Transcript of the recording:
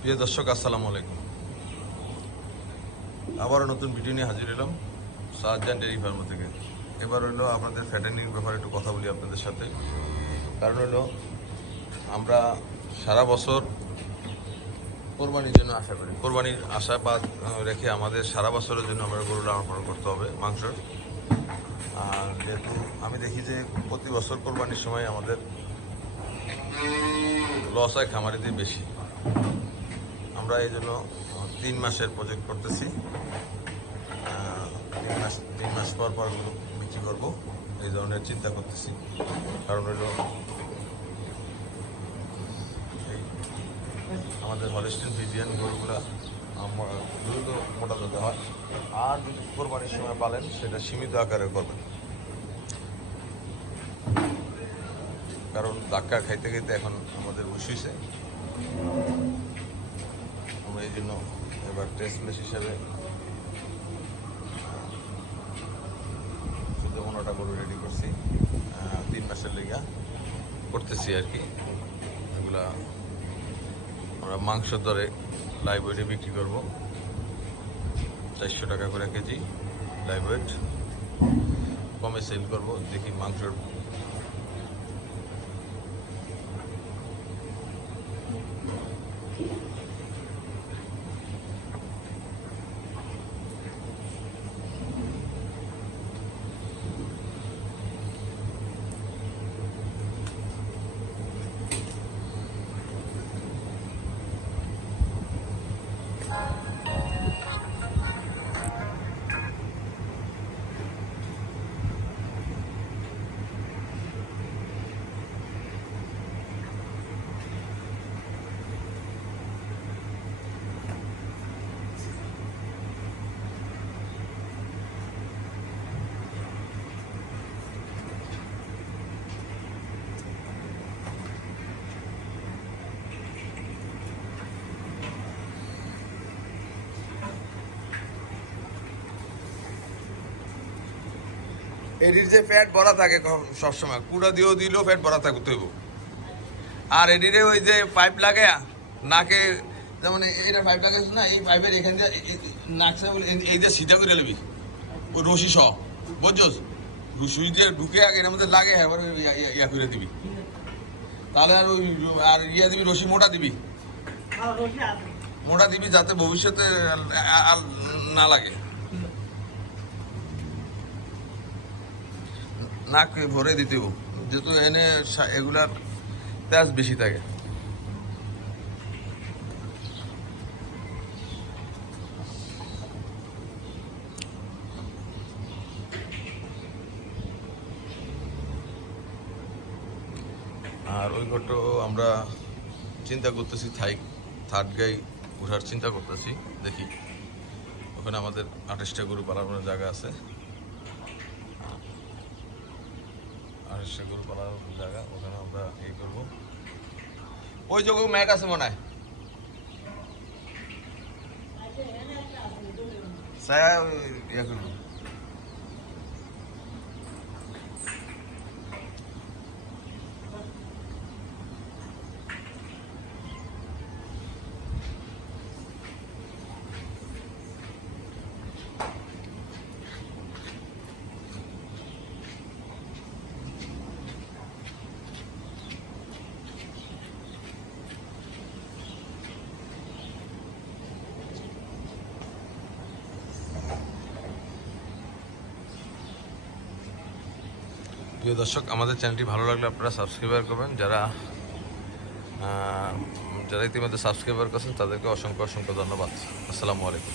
প্রিয় দর্শক, আসসালামু আলাইকুম। আবারও নতুন ভিডিও নিয়ে হাজির হলাম শাহজাহান ডেয়ারি ফার্ম থেকে। এবার হলো আপনাদের ফ্যাটেনিং ব্যাপারে একটু কথা বলি আপনাদের সাথে। কারণ হলো আমরা সারা বছর কোরবানির জন্য আশা করি, কোরবানির আশাবাদ রেখে আমাদের সারা বছরের জন্য আমরা গরু লালন পালন করতে হবে মাংসের। আর যেহেতু আমি দেখি যে প্রতি বছর কোরবানির সময় আমাদের লস হয় খামারিদের বেশি, আমরা এই জন্য 3 মাসের প্রজেক্ট করতেছি। 3 মাস পর পর বিক্রি করবো এই ধরনের চিন্তা করতেছি। কারণ হলো এই আমাদের হলিস্টিন ফ্রিজিয়ান গরুগুলা দ্রুত মোটা দিতে হয়। আর যদি কোরবানির সময় পালেন সেটা সীমিত আকারে করবেন, কারণ ধাক্কা খাইতে খাইতে এখন আমাদের বসিয়েছে। আমরা এই জন্য এবার টেস্ট ম্যাচ হিসাবে 14-15টা গরু রেডি করছি। 3 মাসের লেগা করতেছি আর কি। এগুলা আমরা মাংস দরে লাইভ ওয়েটে বিক্রি করব, 400 টাকা করে কেজি লাইভ ওয়েট। কমে সেল করব, দেখি মাংসের এটির যে ফ্যাট ভরা থাকে সবসময়, কুড়া দিয়েও দিলেও ফ্যাট ভরা থাকতে হইব। আর এটিরে ওই যে পাইপ লাগে নাকে, যেমন এইটা পাইপ লাগে না, এই পাইপের এখান দিয়ে নাকছে এই যে সিধা করে নেবি ওই রশি সহ, বুঝছস? সুই দিয়ে ঢুকে আগে এর মধ্যে লাগে, এবার ইয়া করে দিবি, তাহলে আর ওই আর ইয়া দিবি, রশি মোটা দিবি, মোটা দিবি যাতে ভবিষ্যতে না লাগে। নাক ভরে দিতেও, যেহেতু এনে এগুলার তেজ বেশি থাকে। আর ওই ঘরটা আমরা চিন্তা করতেছি থার্ড গাই ওঠার চিন্তা করতেছি, দেখি। ওখানে আমাদের 28টা গরু পালানোর জায়গা আছে, 28টা গরু পালানোর জায়গা, ওখানে আমরা এই করবো। ওই জায়গায় ম্যাট আছে মনে হয়, ছায়া ইয়ে করবো। প্রিয় দর্শক, আমাদের চ্যানেলটি ভালো লাগলে আপনারা সাবস্ক্রাইবার করবেন। যারা ইতিমধ্যে সাবস্ক্রাইবার করছেন তাদেরকে অসংখ্য অসংখ্য ধন্যবাদ। আসসালামু আলাইকুম।